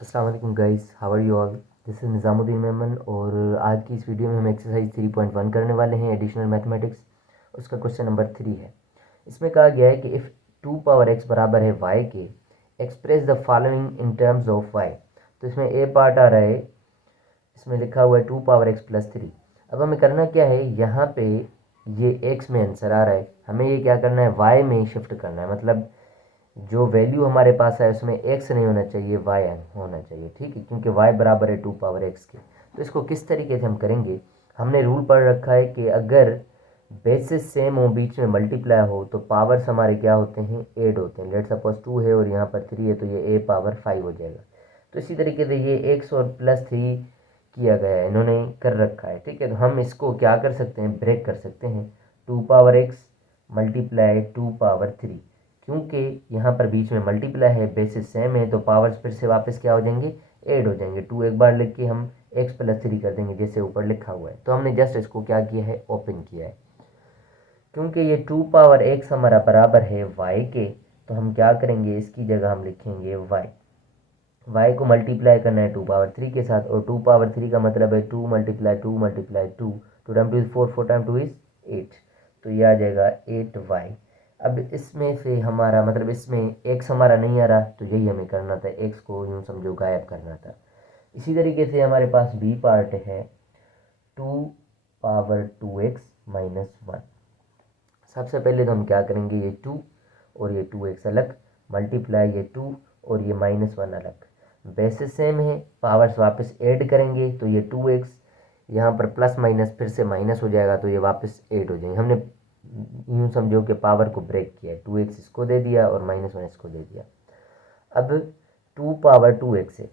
अस्सलाम वालेकुम guys, how are you all. This is Nizamuddin Memon और आज की इस वीडियो में हम एक्सरसाइज 3.1 करने वाले हैं, एडिशनल मैथमेटिक्स। उसका क्वेश्चन नंबर 3 है। इसमें कहा गया है कि इफ़ 2 पावर एक्स बराबर है वाई के, express the following in terms of Y. तो इसमें ए पार्ट आ रहा है, इसमें लिखा हुआ है 2 पावर एक्स प्लस 3। अब हमें करना क्या है, यहाँ पे ये एक्स में आंसर आ रहा है, हमें ये क्या करना है, वाई में शिफ्ट करना है। मतलब जो वैल्यू हमारे पास है उसमें एक्स नहीं होना चाहिए, वाई होना चाहिए। ठीक है, क्योंकि वाई बराबर है 2 पावर एक्स के। तो इसको किस तरीके से हम करेंगे, हमने रूल पढ़ रखा है कि अगर बेसिस सेम हो, बीच में मल्टीप्लाई हो, तो पावर्स हमारे क्या होते हैं, ऐड होते हैं। लेट सपोज 2 है और यहाँ पर 3 है, तो ये ए पावर 5 हो जाएगा। तो इसी तरीके से ये एक्स और प्लस 3 किया गया है, इन्होंने कर रखा है। ठीक है, तो हम इसको क्या कर सकते हैं, ब्रेक कर सकते हैं। 2 पावर एक्स मल्टीप्लाई 2 पावर 3, क्योंकि यहाँ पर बीच में मल्टीप्लाई है, बेसिस सेम है, तो पावर्स फिर से वापस क्या हो जाएंगे, ऐड हो जाएंगे। 2 एक बार लिख के हम एक्स प्लस 3 कर देंगे जैसे ऊपर लिखा हुआ है। तो हमने जस्ट इसको क्या किया है, ओपन किया है। क्योंकि ये 2 पावर एक्स हमारा बराबर है वाई के, तो हम क्या करेंगे, इसकी जगह हम लिखेंगे वाई। वाई को मल्टीप्लाई करना है 2 पावर 3 के साथ, और 2 पावर 3 का मतलब है 2 multiply 2 multiply 2, 2 time 2 is 4, 4 time 2 is 8। तो ये आ जाएगा 8y। अब इसमें से हमारा मतलब इसमें x हमारा नहीं आ रहा, तो यही हमें करना था, x को यूँ समझो गायब करना था। इसी तरीके से हमारे पास b पार्ट है 2 पावर 2x माइनस 1। सबसे पहले तो हम क्या करेंगे, ये 2 और ये 2x अलग, मल्टीप्लाई ये 2 और ये माइनस 1 अलग। बेसिस सेम है, पावर्स वापस ऐड करेंगे, तो ये 2x यहाँ पर प्लस माइनस फिर से माइनस हो जाएगा, तो ये वापस ऐड हो जाएंगे। हमने यूँ समझो कि पावर को ब्रेक किया है, 2x इसको दे दिया और माइनस 1 इसको दे दिया। अब 2 पावर 2x है,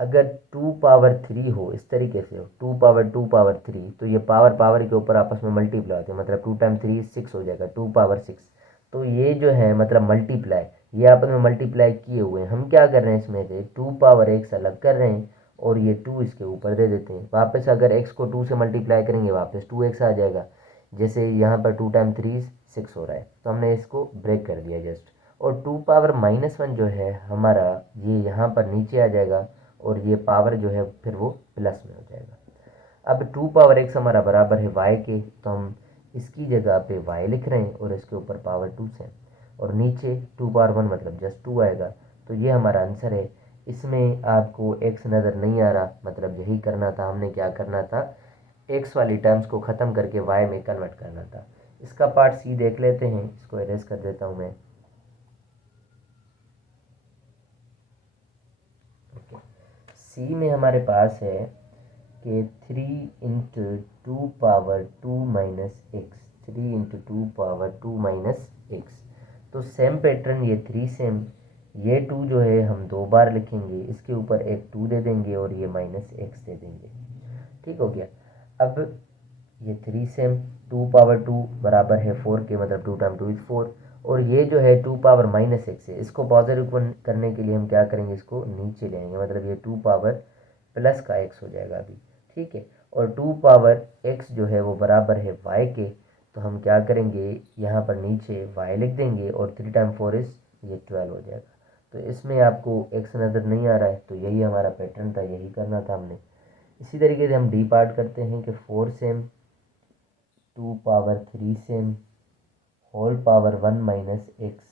अगर 2 पावर 3 हो, इस तरीके से हो 2 पावर 3, तो ये पावर पावर के ऊपर आपस में मल्टीप्लाई होते हैं, मतलब 2 टाइम 3 6 हो जाएगा, 2 पावर 6। तो ये जो है मतलब मल्टीप्लाई, ये आपस में मल्टीप्लाई किए हुए हैं। हम क्या कर रहे हैं, इसमें से 2 पावर एक्स अलग कर रहे हैं और ये 2 इसके ऊपर दे देते हैं। वापस अगर x को 2 से मल्टीप्लाई करेंगे, वापस 2x आ जाएगा। जैसे यहाँ पर 2 टाइम 3 6 हो रहा है, तो हमने इसको ब्रेक कर दिया जस्ट। और 2 पावर माइनस 1 जो है हमारा, ये यहाँ पर नीचे आ जाएगा, और ये पावर जो है फिर वो प्लस में हो जाएगा। अब 2 पावर एक्स हमारा बराबर है वाई के, तो हम इसकी जगह पे वाई लिख रहे हैं और इसके ऊपर पावर 2 से, और नीचे 2 पावर 1 मतलब जस्ट 2 आएगा। तो ये हमारा आंसर है। इसमें आपको एक्स नज़र नहीं आ रहा, मतलब यही करना था, हमने क्या करना था, एक्स वाली टर्म्स को ख़त्म करके वाई में कन्वर्ट करना था। इसका पार्ट सी देख लेते हैं, इसको एरेज कर देता हूँ मैं। सी में हमारे पास है कि 3 into 2 power 2 minus x, 3 into 2 power 2 minus x. तो सेम पैटर्न, ये 3 सेम, ये 2 जो है हम 2 बार लिखेंगे, इसके ऊपर एक 2 दे देंगे और ये माइनस एक्स दे देंगे। ठीक हो गया। अब ये 3 सेम, 2 पावर 2 बराबर है 4 के, मतलब 2 टाइम 2 इज़ 4। और ये जो है 2 पावर माइनस एक्स है, इसको पॉजिटिव करने के लिए हम क्या करेंगे, इसको नीचे ले आएंगे, मतलब ये 2 पावर प्लस का एक्स हो जाएगा अभी। ठीक है, और 2 पावर एक्स जो है वो बराबर है वाई के, तो हम क्या करेंगे, यहाँ पर नीचे वाई लिख देंगे, और 3 टाइम 4 इज़ ये 12 हो जाएगा। तो इसमें आपको एक्स नज़र नहीं आ रहा है, तो यही हमारा पैटर्न था, यही करना था हमने। इसी तरीके से हम डी पार्ट करते हैं कि 4 same, 2 power 3 same, whole power 1 minus X.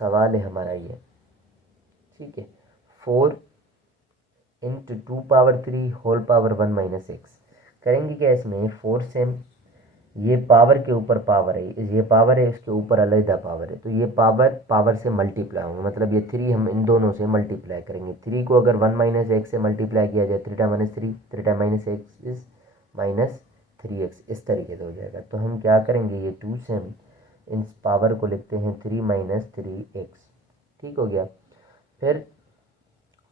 सवाल है हमारा ये। ठीक है, 4 into 2 power 3 whole power 1 minus X. करेंगे क्या, इसमें 4 सेम, ये पावर के ऊपर पावर है, ये पावर है, इसके ऊपर अलग पावर है, तो ये पावर पावर से मल्टीप्लाई होंगे, मतलब ये 3 हम इन दोनों से मल्टीप्लाई करेंगे। 3 को अगर 1 माइनस एक्स से मल्टीप्लाई किया जाए, 3 time minus 3, 3 time minus x is minus 3x, इस तरीके से हो जाएगा। तो हम क्या करेंगे, ये 2 से हम इन पावर को लिखते हैं 3 माइनस 3x। ठीक हो गया। फिर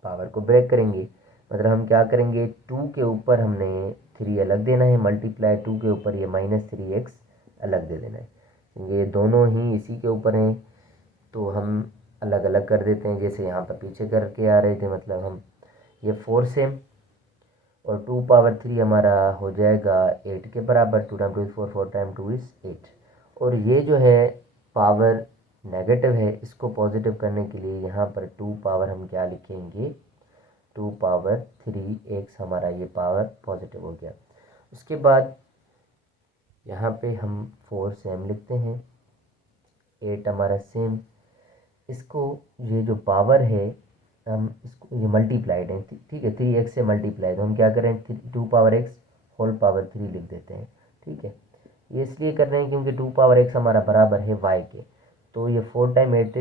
पावर को ब्रेक करेंगे, मतलब हम क्या करेंगे, 2 के ऊपर हमने 3 अलग देना है, मल्टीप्लाई 2 के ऊपर ये माइनस 3x अलग दे देना है। ये दोनों ही इसी के ऊपर हैं, तो हम अलग अलग कर देते हैं, जैसे यहाँ पर पीछे करके आ रहे थे। मतलब हम ये 4 सेम और 2 पावर 3 हमारा हो जाएगा 8 के बराबर, 2 टाइम 2 इज़ 4, 4 टाइम 2 इज़ 8। और ये जो है पावर नेगेटिव है, इसको पॉजिटिव करने के लिए यहाँ पर 2 पावर हम क्या लिखेंगे, 2 पावर 3x हमारा ये पावर पॉजिटिव हो गया। उसके बाद यहाँ पे हम 4 सेम लिखते हैं, 8 हमारा सेम। इसको ये जो पावर है हम इसको ये मल्टीप्लाइड है, ठीक है, 3x से मल्टीप्लाई, तो हम क्या करें 2 पावर x होल पावर 3 लिख देते हैं, ठीक है। ये इसलिए कर रहे हैं क्योंकि 2 पावर x हमारा बराबर है y के, तो ये 4 टाइम 8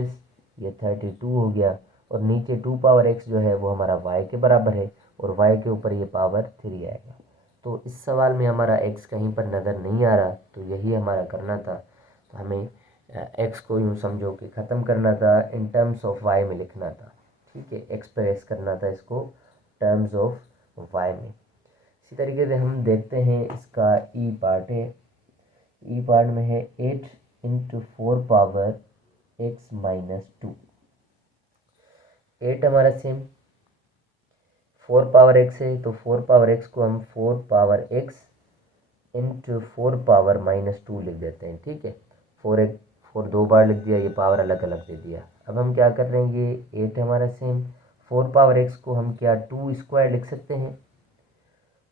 ये 32 हो गया, और नीचे 2 पावर x जो है वो हमारा y के बराबर है, और y के ऊपर ये पावर 3 आएगा। तो इस सवाल में हमारा x कहीं पर नज़र नहीं आ रहा, तो यही हमारा करना था। तो हमें x को यूँ समझो कि ख़त्म करना था, इन टर्म्स ऑफ y में लिखना था, ठीक है, एक्सप्रेस करना था इसको टर्म्स ऑफ y में। इसी तरीके से हम देखते हैं इसका ई पार्ट है, ई पार्ट में है 8 इंटू 4 पावर x माइनस 2। 8 हमारा सेम 4 पावर x है, तो 4 पावर x को हम 4 power x into 4 power minus 2 लिख देते हैं, ठीक है। 4 दो बार लिख दिया, ये पावर अलग अलग दे दिया। अब हम क्या कर रहे हैं, ये 8 हमारा सेम 4 पावर x को हम क्या 2 स्क्वायर लिख सकते हैं,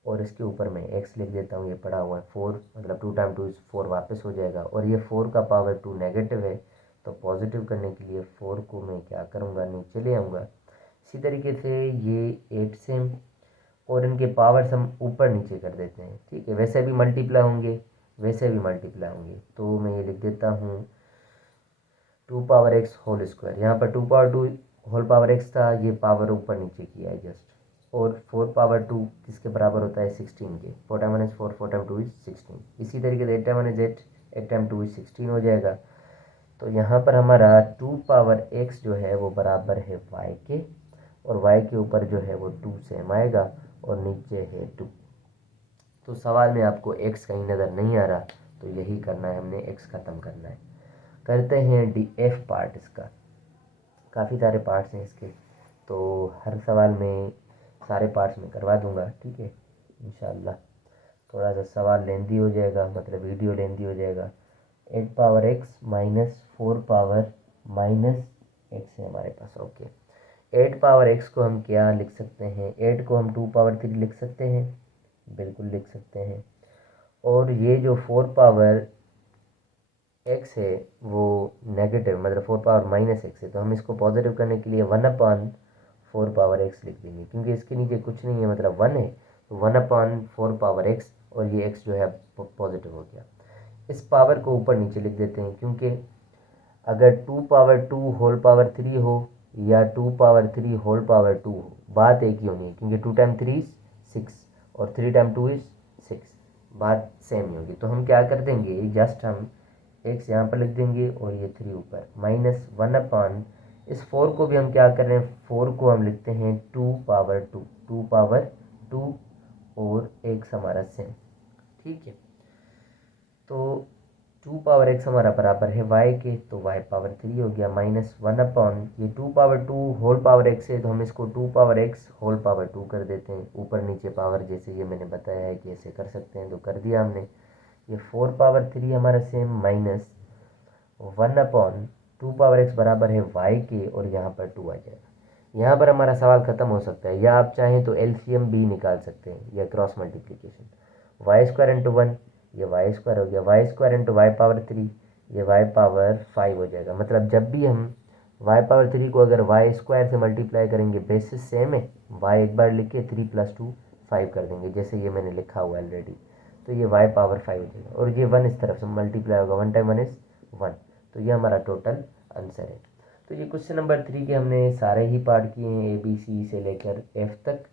और इसके ऊपर मैं x लिख देता हूँ, ये पड़ा हुआ है 4, मतलब 2 टाइम 2 4 वापस हो जाएगा, और ये 4 का पावर 2 नेगेटिव है, तो पॉजिटिव करने के लिए 4 को मैं क्या करूँगा, नीचे ले आऊँगा। इसी तरीके से ये 8 सेम, और इनके पावर्स हम ऊपर नीचे कर देते हैं, ठीक है, वैसे भी मल्टीप्लाई होंगे, वैसे भी मल्टीप्लाई होंगे, तो मैं ये लिख देता हूँ 2 पावर x होल स्क्वायर। यहाँ पर 2 पावर 2 होल पावर x था, ये पावर ऊपर नीचे किया है जस्ट, और 4 पावर 2 किसके बराबर होता है 16 के, 4 टाइम 1 इज 4, 4 टाइम 2 इज 16। इसी तरीके से 8 टाइम 1 इज 8, 8 टाइम 2 इज 16 हो जाएगा। तो यहाँ पर हमारा 2 पावर x जो है वो बराबर है y के, और y के ऊपर जो है वो 2 सेम आएगा, और नीचे है 2। तो सवाल में आपको x कहीं नज़र नहीं आ रहा, तो यही करना है, हमने x ख़त्म करना है। करते हैं DF पार्ट इसका, काफ़ी सारे पार्ट्स हैं इसके, तो हर सवाल में सारे पार्ट्स में करवा दूंगा, ठीक है, इंशाल्लाह। थोड़ा सा सवाल लेंदी हो जाएगा, मतलब वीडियो लेंदी हो जाएगा। 8 power x minus 4 power minus x है हमारे पास, ओके। 8 पावर x को हम क्या लिख सकते हैं, 8 को हम 2 पावर 3 लिख सकते हैं, बिल्कुल लिख सकते हैं। और ये जो 4 पावर x है वो नेगेटिव, मतलब 4 पावर माइनस x है, तो हम इसको पॉजिटिव करने के लिए 1/4 पावर x लिख देंगे, क्योंकि इसके नीचे कुछ नहीं है, मतलब 1 है, तो 1/4 पावर x, और ये x जो है पॉजिटिव हो गया। इस पावर को ऊपर नीचे लिख देते हैं, क्योंकि अगर 2 पावर 2 होल पावर 3 हो या 2 पावर 3 होल पावर 2 हो, बात एक ही होनी है, क्योंकि 2 टाइम 3 इज 6 और 3 टाइम 2 इज 6, बात सेम ही होगी। तो हम क्या कर देंगे, जस्ट हम x यहाँ पर लिख देंगे, और ये 3 ऊपर, माइनस 1/, इस 4 को भी हम क्या कर रहे हैं, 4 को हम लिखते हैं 2 पावर 2, 2 पावर 2, और x हमारा सेम, ठीक है। तो 2 पावर x हमारा बराबर है y के, तो y पावर 3 हो गया, माइनस 1/, ये 2 पावर 2 होल पावर x है, तो हम इसको 2 पावर x होल पावर 2 कर देते हैं, ऊपर नीचे पावर, जैसे ये मैंने बताया है कि ऐसे कर सकते हैं, तो कर दिया हमने। ये 4 पावर 3 हमारा सेम, माइनस 1/2 पावर x बराबर है y के, और यहाँ पर 2 आ जाएगा। यहाँ पर हमारा सवाल ख़त्म हो सकता है, या आप चाहें तो LCM भी निकाल सकते हैं, या cross multiplication, Y square into 1, ये वाई स्क्वायर हो गया, Y square into Y power 3, ये वाई पावर 5 हो जाएगा। मतलब जब भी हम वाई पावर 3 को अगर वाई स्क्वायर से मल्टीप्लाई करेंगे, बेसिस सेम है, वाई एक बार लिख के 3 + 2 5 कर देंगे, जैसे ये मैंने लिखा हुआ है ऑलरेडी, तो ये वाई पावर 5 हो जाएगा, और ये 1 इस तरफ से मल्टीप्लाई होगा, 1 टाइम 1 इज 1, तो ये हमारा टोटल आंसर है। तो ये क्वेश्चन नंबर 3 के हमने सारे ही पार्ट किए हैं, ABC से लेकर F तक।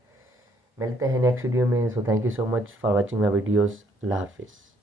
मिलते हैं नेक्स्ट वीडियो में, so thank you so much for watching my videos. अल्लाह हाफिज़।